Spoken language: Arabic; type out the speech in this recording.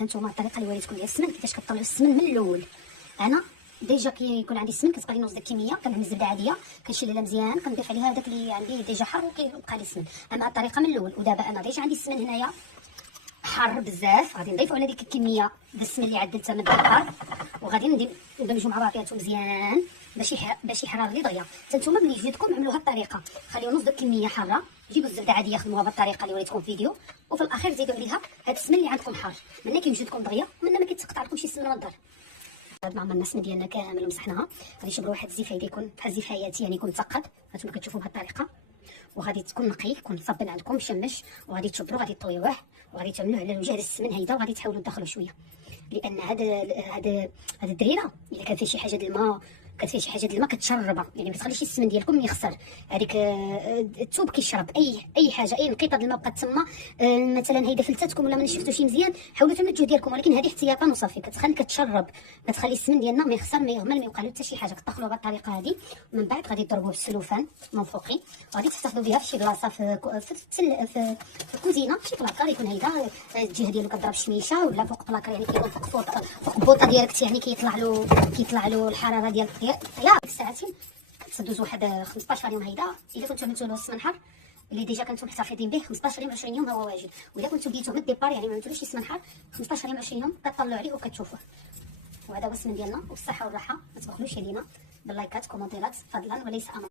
هانتوما الطريقه اللي وريتكم ديال السمن، كيفاش كطلعوا السمن من الاول. انا ديجا كيكون عندي السمن كتبقى لي نص ديال الكميه، كنعمل الزبده عاديه كنشللها مزيان، كنضيف عليها هذاك اللي عندي ديجا حار وكيبقى لي السمن. اما الطريقه من الاول. ودابا انا ديجا عندي السمن هنايا حار بزاف، غادي نضيفوا على ديك الكميه ديال السمن اللي عدلتها من الدار، وغادي ندمجوا مع بعضياتهم مزيان باش يحرر لي دغيا. حتى نتوما ملي جيتكم عملوا هاد الطريقه، خليو نص ديال الكميه حاره، جيبوا الزبده عاديه خدموها بالطريقه اللي وريتكم في الفيديو، وفي الاخير زيدوا عليها هاد السمن اللي عندكم حار، منا كيوجدكم دغيا ومنا ما كيتقطع لكم شي سمنه من الدار. بعد ما عملنا السمن ديالنا كامل ومسحناها، غادي نشبروا واحد الزيت يكون بحال زيت حياتي، يعني يكون مثقب، هانتوما كتشوفوا بهاد الطريقه، وغادي تكون نقي، يكون صابن عندكم مشمش، وغادي تشبروا، غادي طويوه، وغادي تعملوه على وجه السمن هيدا، وغادي تحاولوا تدخلوه شويه، لان هاد الدريره الا كان فيه شي حاجه د الماء، كانت فيه شي حاجه د الماء كتشربها، يعني ما تخليش السمن ديالكم يخسر هذيك الثوب كيشرب اي حاجه، اي نقيطه د الماء بقات تما، مثلا هيدا فلتاتكم ولا ما نشفتوش مزيان، حاولوا تعملوا الجهد ديالكم، ولكن هذه احتياطا وصافي، كتشرب، كتخلي السمن ديالنا ما يخسر ما يغمل ما يوقع له حتى شي حاجه. كتدخلوها بهذه الطريقه هذه، ومن بعد غادي تضربوه بالسلوفان من فوقي، وغادي تحتفظوا بها في شي بلاصه في الكوزينه، شي بلاكار يكون هيدا الجهه ديالو كضرب الشميشه، ولا فوق بلاكار يعني كيكون فوق البوطه ديالك، يعني كيطلع له الحراره ديال الطياب. ساعتين كتدوز واحد 15 يوم هيدا، اذا كنتو عملتوا له السمن حار اللي ديجا كنتو محتفظين به 15 يوم 20 يوم هو واجد. واذا كنتو بديتو من الديبار يعني ما عملتولوش السمن حار 15 يوم 20 يوم كطلعوا عليه وكتشوفوه. وهذا هو السمن ديالنا، والصحه والراحه، ما تبخلوش علينا باللايكات كومونتيرات فضلا وليس امرا.